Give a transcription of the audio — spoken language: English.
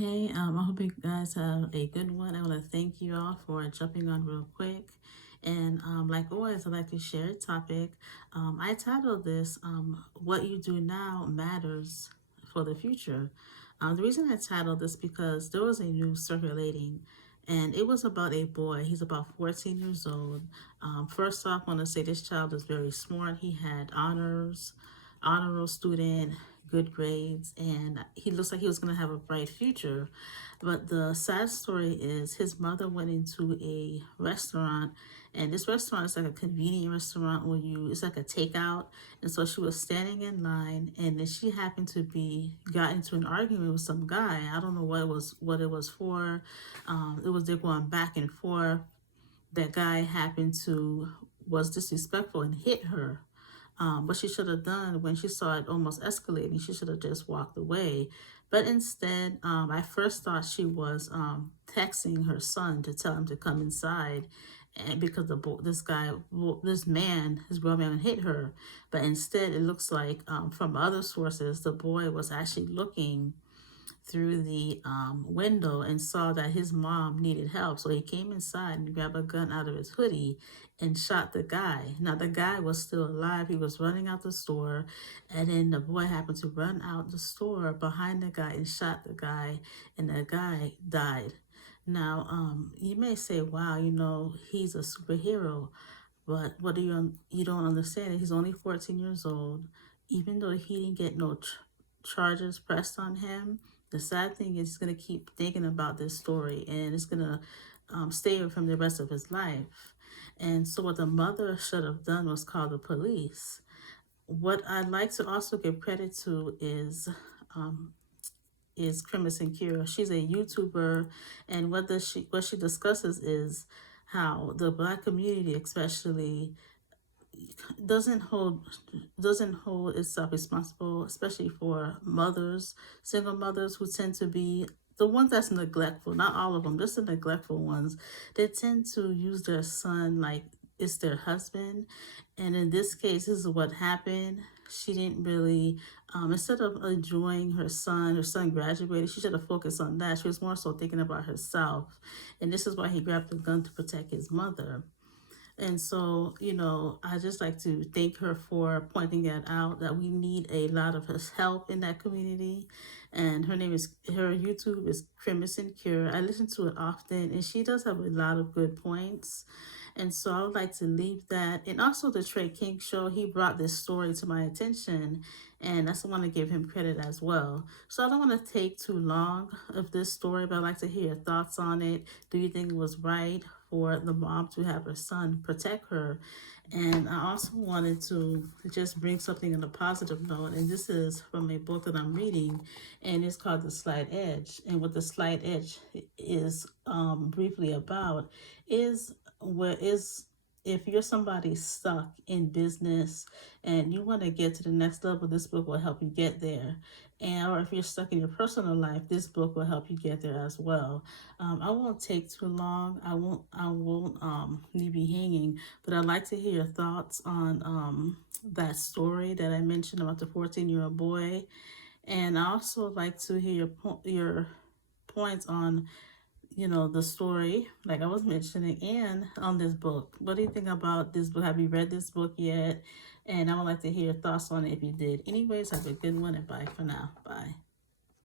Hey, I hope you guys have a good one. I want to thank you all for jumping on real quick. And like always, I'd like to share a topic. I titled this, What You Do Now Matters for the Future. The reason I titled this because there was a news circulating and it was about a boy. He's about 14 years old. First off, I want to say this child is very smart. He had honors, honor roll student, good grades, and he looks like he was going to have a bright future. But the sad story is his mother went into a restaurant, and this restaurant is like a convenient restaurant where it's like a takeout. And so she was standing in line, and then she happened to got into an argument with some guy. I don't know what it was for. They're going back and forth. That guy was disrespectful and hit her. What she should have done when she saw it almost escalating, she should have just walked away. But instead, I first thought she was texting her son to tell him to come inside, and because this man, his grown man, hit her. But instead, it looks like from other sources, the boy was actually looking through the window and saw that his mom needed help. So he came inside and grabbed a gun out of his hoodie and shot the guy. Now, the guy was still alive. He was running out the store. And then the boy happened to run out the store behind the guy and shot the guy. And the guy died. Now, you may say, wow, he's a superhero. But you don't understand it. He's only 14 years old. Even though he didn't get no charges pressed on him, the sad thing is he's going to keep thinking about this story, and it's going to stay with him the rest of his life. And so what the mother should have done was call the police. What I'd like to also give credit to um, is Crimson Cure. She's a YouTuber, and what she discusses is how the Black community, especially, doesn't hold doesn't hold itself responsible, especially for mothers, single mothers who tend to be the ones that's neglectful. Not all of them, just the neglectful ones. They tend to use their son like it's their husband. And in this case, this is what happened. She didn't really, instead of enjoying her son graduated, she should have focused on that. She was more so thinking about herself. And this is why he grabbed the gun to protect his mother. And so, I just like to thank her for pointing that out, that we need a lot of his help in that community. And her YouTube is Crimson Cure. I listen to it often, and she does have a lot of good points. And so I would like to leave that. And also the Trey King show, he brought this story to my attention, and I just want to give him credit as well. So I don't want to take too long of this story, but I'd like to hear your thoughts on it. Do you think it was right for the mom to have her son protect her? And I also wanted to just bring something on a positive note, and this is from a book that I'm reading, and it's called The Slight Edge. And what The Slight Edge is briefly about is if you're somebody stuck in business and you want to get to the next level, this book will help you get there. And or if you're stuck in your personal life, this book will help you get there as well. I won't take too long. I won't leave you hanging, but I'd like to hear your thoughts on that story that I mentioned about the 14-year-old boy. And I also like to hear your points on the story, like I was mentioning, and on this book. What do you think about this book? Have you read this book yet? And I would like to hear your thoughts on it if you did. Anyways, have a good one, and bye for now. Bye.